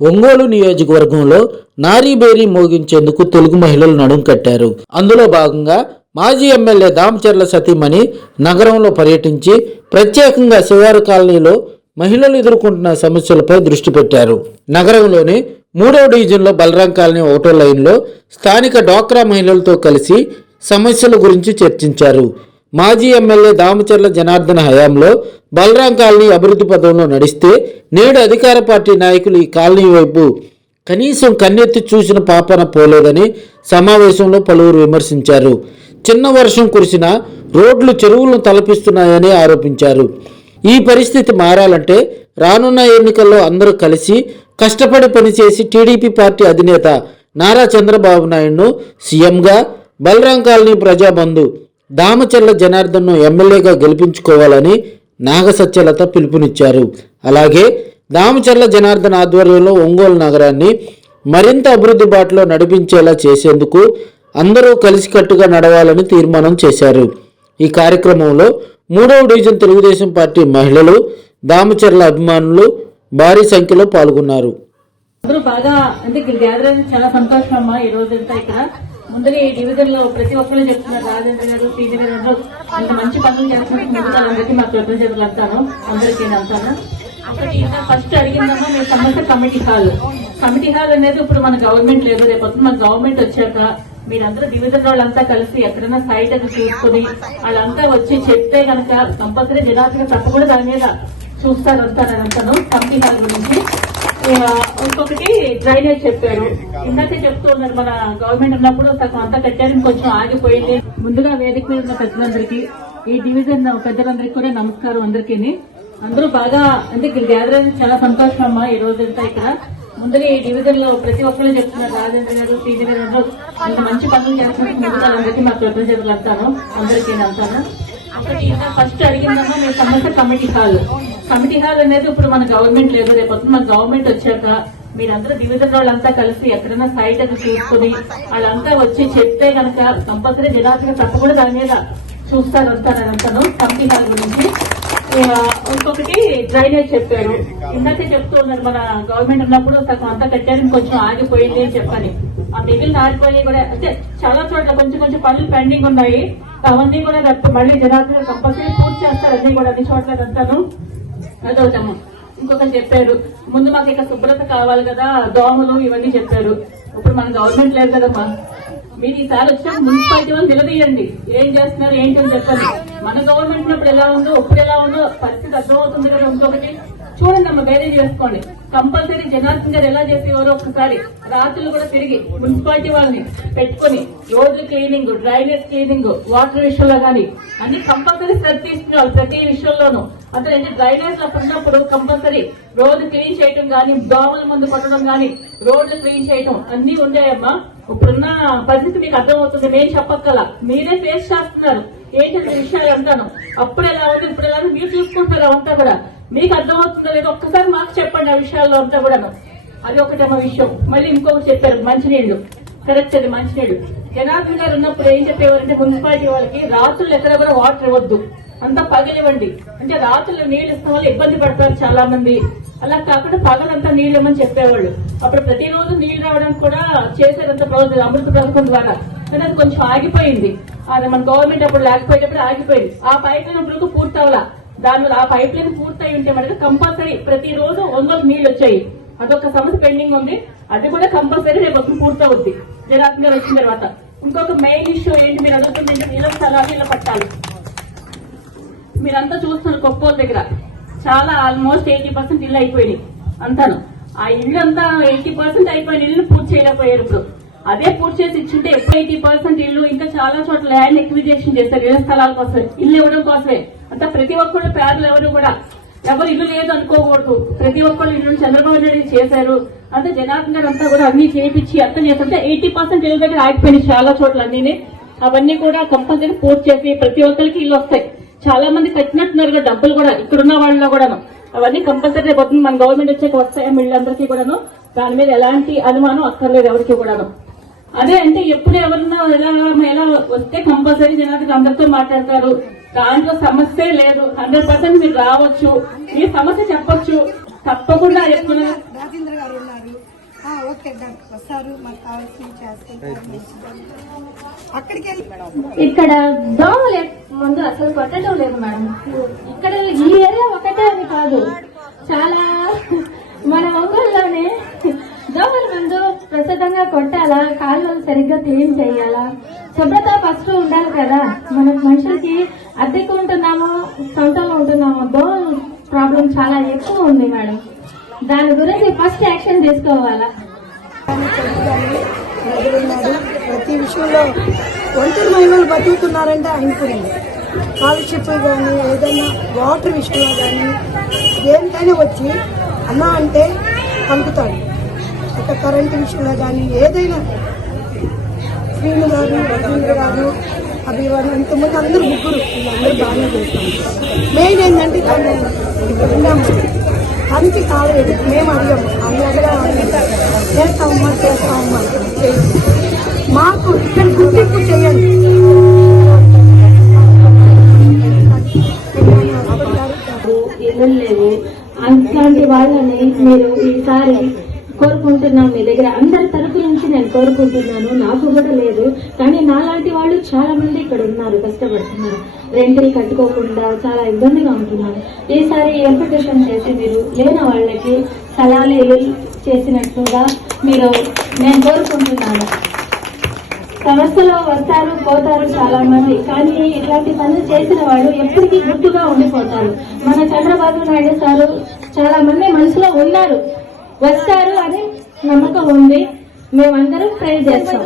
ఒంగోలు నియోజకవర్గంలో నారీ బేరీ మోగించేందుకు తెలుగు మహిళలు నడుం కట్టారు. అందులో భాగంగా మాజీ ఎమ్మెల్యే దామచర్ల సతీమణి నగరంలో పర్యటించి ప్రత్యేకంగా శివారు కాలనీలో మహిళలు ఎదుర్కొంటున్న సమస్యలపై దృష్టి పెట్టారు. నగరంలోని మూడవ డివిజన్లో బలరాం కాలనీ ఒకటో లైన్లో స్థానిక డ్వాక్రా మహిళలతో కలిసి సమస్యల గురించి చర్చించారు. మాజీ ఎమ్మెల్యే దామచర్ల జనార్దన హయాంలో బలరాం కాలనీ అభివృద్ధి పదంలో నడిస్తే నేడు అధికార పార్టీ నాయకులు ఈ కాలనీ వైపు కనీసం కన్నెత్తి చూసిన పాపన పోలేదని సమావేశంలో పలువురు విమర్శించారు. చిన్న వర్షం కురిసిన రోడ్లు చెరువులను తలపిస్తున్నాయని ఆరోపించారు. ఈ పరిస్థితి మారాలంటే రానున్న ఎన్నికల్లో అందరూ కలిసి కష్టపడి పనిచేసి టీడీపీ పార్టీ అధినేత నారా చంద్రబాబు నాయుడును సీఎంగా బలరాం కాలనీ ప్రజాబంధు దామచర్ల జనార్దన్ను ఎమ్మెల్యేగా గెలిపించుకోవాలని నాగసత్యలత పిలుపునిచ్చారు. అలాగే దామచర్ల జనార్దన్ ఆధ్వర్యంలో ఒంగోలు నగరాన్ని మరింత అభివృద్ధి బాటలో నడిపించేలా చేసేందుకు అందరూ కలిసికట్టుగా నడవాలని తీర్మానం చేశారు. ఈ కార్యక్రమంలో మూడవ డివిజన్ తెలుగుదేశం పార్టీ మహిళలు దామచర్ల అభిమానులు భారీ సంఖ్యలో పాల్గొన్నారు. అందరూ బాగా అంటే ఇక్కడ గ్యాదర్ అయింది చాలా సంతోషం అమ్మా ఈ రోజంతా ఇక్కడ. ముందుగా ఈ డివిజన్లో ప్రతి ఒక్కరు చెప్తున్నారు రాజేంద్ర గారు పీజీ గారు అందరూ అంత మంచి పనులు చేస్తున్నారు. ముందుగా అందరికీ మా ప్రజలు అంటాను అందరికీ నేను అంటాను. ఒకటి ఫస్ట్ అడిగిందమ్మా మీ సమస్య కమిటీ హాల్. కమిటీ హాల్ అనేది ఇప్పుడు మన గవర్నమెంట్ లేదు రేపు మన గవర్నమెంట్ వచ్చాక మీరందరూ డివిజన్ వాళ్ళంతా కలిసి ఎక్కడైనా సైట్ అని చూసుకుని వాళ్ళంతా వచ్చి చెప్తే కనుక కంపల్సరీ జనాభా తప్పకుండా దాని మీద చూస్తారు నేను అంటాను కమిటీ హాల్ గురించి. ఇంకొకటి డ్రైనేజ్ చెప్పారు. ఇందాకే చెప్తూ ఉన్నారు మన గవర్నమెంట్ ఉన్నప్పుడు సగం అంతా కట్టారని కొంచెం ఆగిపోయింది. ముందుగా వేదిక మీద ఉన్న పెద్దలందరికీ ఈ డివిజన్ పెద్దలందరికీ కూడా నమస్కారం అందరికీ అందరూ బాగా అంటే ఇక్కడ గ్యాదర్ అయింది చాలా సంతోషం అమ్మా ఈ రోజంతా ఇక్కడ. ముందుగా ఈ డివిజన్లో ప్రతి ఒక్కరు చెప్తున్నారు రాజేంద్ర గారు పీజీ గారు అందరూ అంత మంచి పనులు చేస్తున్నారు. మిగతా అందరికీ మా కృతజ్ఞతలు అంటాను అందరికీ అంటాను ఒకటి ఇంకా ఫస్ట్ అడిగిందమ్మా మీ సమస్య కమిటీ కాదు. కమిటీ హాల్ అనేది ఇప్పుడు మన గవర్నమెంట్ లేదు. రేపు మన గవర్నమెంట్ వచ్చాక మీరందరూ డివిజన్ వాళ్ళంతా కలిసి ఎక్కడైనా సైట్ అది చూసుకుని వాళ్ళంతా వచ్చి చెప్తే కనుక కంపల్సరీ జనాభా తప్పకుండా దాని మీద చూస్తారు అంటాను కమిటీ హాల్ గురించి. ఇంకొకటి డ్రైనేజ్ చెప్పారు. ఇందాకే చెప్తూ ఉన్నారు మన గవర్నమెంట్ ఉన్నప్పుడు సగం అంతా కట్టారు కొంచెం ఆగిపోయింది అని చెప్పని. ఆ మిగిలిన ఆగిపోయి కూడా అంటే చాలా చోట్ల కొంచెం కొంచెం పనులు పెండింగ్ ఉన్నాయి. అవన్నీ కూడా మళ్ళీ జనాభా కంపల్సరీ పూర్తి చేస్తారు అన్ని కూడా అన్ని చోట్ల అంతాను. అదవుతాము. ఇంకొకటి చెప్పారు ముందు మాకు ఇక శుభ్రత కావాలి కదా దోమలు ఇవన్నీ చెప్పారు. ఇప్పుడు మన గవర్నమెంట్ లేదు కదమ్మా. మీరు ఈసారి వచ్చిన మున్సిపాలిటీ వాళ్ళు నిలదీయండి. ఏం చేస్తున్నారు ఏంటి అని చెప్పండి. మన గవర్నమెంట్ ఉన్నప్పుడు ఎలా ఉందో ఇప్పుడు ఎలా ఉందో పరిస్థితి అర్థమవుతుంది కదా ఇంకొకటి. చూడండి అమ్మ వేరే చేసుకోండి. కంపల్సరీ జనార్దన్ గారు ఎలా చేసేవారో ఒకసారి. రాత్రులు కూడా తిరిగి మున్సిపాలిటీ వాళ్ళని పెట్టుకొని రోడ్లు క్లీనింగ్ డ్రైనేజ్ క్లీనింగ్ వాటర్ విషయంలో కానీ అన్ని కంపల్సరీ శ్రద్ధ తీసుకున్నారు ప్రతి విషయంలోనూ. అసలు ఏంటి డ్రైనేజ్లో ఉన్నప్పుడు కంపల్సరీ రోడ్డు క్లీన్ చేయటం కానీ దోమల మందు కొట్టడం కానీ రోడ్లు క్లీన్ చేయటం అన్ని ఉండేయమ్మా. ఇప్పుడున్న పరిస్థితి మీకు అర్థమవుతుంది. నేను చెప్పక్కల. మీరే ఫేస్ చేస్తున్నారు. ఏంటంటే విషయాలు అంటాను. అప్పుడు ఎలా ఉంది ఇప్పుడు ఎలా ఉంది మీరు చూసుకుంటారా అంతా కూడా. మీకు అర్థమవుతుందో లేదో ఒక్కసారి మాకు చెప్పండి ఆ విషయాల్లో అంతా కూడా అది ఒకటేమో విషయం. మళ్ళీ ఇంకొకటి చెప్పారు మంచినీళ్ళు కరెక్ట్ అది మంచినీళ్ళు జనార్దన్ గారు ఉన్నప్పుడు ఏం చెప్పేవారంటే మున్సిపాలిటీ వాళ్ళకి రాత్రులు ఎక్కడ కూడా వాటర్ ఇవ్వద్దు. అంతా పగలివ్వండి. అంటే రాత్రులు నీళ్ళు ఇస్తాం వల్ల ఇబ్బంది పడతారు చాలా మంది అలా కాకుండా పగలంతా నీళ్ళు ఇవ్వమని చెప్పేవాళ్ళు. అప్పుడు ప్రతిరోజు నీళ్ళు రావడానికి కూడా చేసేదంత ప్రభుత్వం అమృత పథకం ద్వారా. కానీ అది కొంచెం ఆగిపోయింది. అది మన గవర్నమెంట్ అప్పుడు లేకపోయేటప్పుడు ఆగిపోయింది. ఆ పైప్ పూర్తి అవ్వాలా దాని ఆ పైప్ లైన్ పూర్తయి ఉంటే మనకి కంపల్సరీ ప్రతిరోజు ఒంగోలు నీళ్ళు వచ్చాయి. అదొక సమస్య పెండింగ్ ఉంది. అది కూడా కంపల్సరీ రేపు వస్తుంది పూర్తవుద్ది. జనార్దన్ గారు వచ్చిన తర్వాత. ఇంకొక మెయిన్ ఇష్యూ ఏంటి మీరు అడుగుతుంది నీళ్ళ స్థలాలు నీళ్ళ పట్టాలి. మీరంతా చూస్తున్నారు కొప్పోల దగ్గర. చాలా ఆల్మోస్ట్ ఎయిటీ పర్సెంట్ ఇల్లు అయిపోయినాయి. అంతాను. ఆ ఇల్లు అంతా ఎయిటీ పర్సెంట్ అయిపోయిన ఇల్లు పూర్తి చేయలేకపోయారు ఇప్పుడు. అదే పూర్తి చేసి ఇచ్చింటే ఎప్పుడు ఎయిటీ పర్సెంట్ ఇల్లు ఇంకా చాలా చోట్ల ల్యాండ్ ఎక్విజేషన్ చేస్తారు. ఇళ్ళ స్థలాల కోసం ఇల్లు ఇవ్వడం కోసమే. అంతా ప్రతి ఒక్కళ్ళు పేదలు ఎవరు కూడా. ఎవరు ఇల్లు లేదు అనుకోకూడదు. ప్రతి ఒక్కళ్ళు ఇల్లు చంద్రబాబు నాయుడు చేశారు. అంతే జనార్దన్ గారు అంతా కూడా అన్ని చేపించి అర్థం చేస్తుంటే ఎయిటీ పర్సెంట్ ఇల్లు దగ్గర ఆగిపోయినాయి చాలా చోట్ల అన్ని అవన్నీ కూడా కంపల్సరీ పూర్తి చేసి ప్రతి ఒక్కరికి ఇల్లు వస్తాయి. చాలా మంది కట్టినట్టున్నారు డబ్బులు కూడా. ఇక్కడున్న వాళ్ళలో కూడాను. అవన్నీ కంపల్సరీ పోతుంది మన గవర్నమెంట్ వచ్చాక వస్తాయి వీళ్ళందరికీ కూడాను? దాని మీద ఎలాంటి అనుమానం అక్కర్లేదు ఎవరికి కూడాను. అదే అంటే ఎప్పుడు ఎవరన్నా ఎలా ఎలా వస్తే కంపల్సరీ జనానికి అందరితో మాట్లాడతారు. దాంట్లో సమస్య లేదు. హండ్రెడ్ పర్సెంట్ మీరు రావచ్చు. మీ సమస్య చెప్పొచ్చు. తప్పకుండా ఎప్పుడు రాజేంద్ర గారు ఉన్నారు. అన్నారు "ఆ, ఓకే డాక్టర్ వస్తారు. మాకు కావాల్సింది చేసుకుంటారు అక్కడికి వెళ్ళి ఇక్కడ దోమలు ముందు అసలు కొట్టడం లేదు మేడం. ఇక్కడ ఈ ఏరియా ఒకటే అని కాదు. చాలా మన ఒంగోలులోనే దోమల మందు ప్రస్తుతంగా కొట్టాలా? కాలువలు సరిగ్గా క్లీన్ చేయాలా? శుభ్రత ఫస్ట్ ఉండాలి కదా. మన మనుషులకి అద్దెకు ఉంటున్నామో సొంతంలో ఉంటున్నామో? దోమల ప్రాబ్లం చాలా ఎక్కువ ఉంది మేడం. దాని గురించి ఫస్ట్ యాక్షన్ తీసుకోవాలా? ప్రతి విషయంలో ఒంటరి మహిళలు బతుకుతున్నారంటే అనుకునేది స్కాలర్షిప్ కానీ ఏదైనా వాటర్ విషయంలో కానీ దేనికైనా వచ్చి అన్న అంటే పలుకుతాడు ఇక కరెంటు విషయంలో కానీ ఏదైనా శ్రీను గారు రవీంద్ర గారు అభివారు ఇంతమంది అందరూ ముగ్గురు వీళ్ళందరూ బాగానే చేస్తాం మెయిన్ ఏంటంటే దాన్ని విన్నాము ఉన్నాము దానికి కాలేదు మేము అడిగాము అవి అడగాలి చేస్తామమ్మా చేస్తామమ్మా మాకు ఇక్కడ గుర్తింపు చేయండి. లేవు అట్లాంటి వాళ్ళని మీరు ఈసారి కోరుకుంటున్నాం మీ దగ్గర అందరి తరపు నుంచి నేను కోరుకుంటున్నాను. నాకు కూడా లేదు. కానీ నాలాంటి వాళ్ళు చాలా మంది ఇక్కడ ఉన్నారు కష్టపడుతున్నారు. రెంట్ని కట్టుకోకుండా చాలా ఇబ్బందిగా ఉంటున్నారు. ఈసారి ఎంపిటేషన్ చేసి మీరు లేని వాళ్ళకి స్థలాలు చేసినట్లుగా మీరు నేను కోరుకుంటున్నాను. సంస్థలో వస్తారు పోతారు చాలా మంది. కానీ ఇట్లాంటి పనులు చేసిన వాళ్ళు ఎప్పటికీ గుర్తుగా ఉండిపోతారు మన చంద్రబాబు నాయుడు సారు చాలా మంది మనసులో ఉన్నారు. వస్తారు అని నమ్మకం ఉంది. మేమందరం ట్రై చేస్తాం.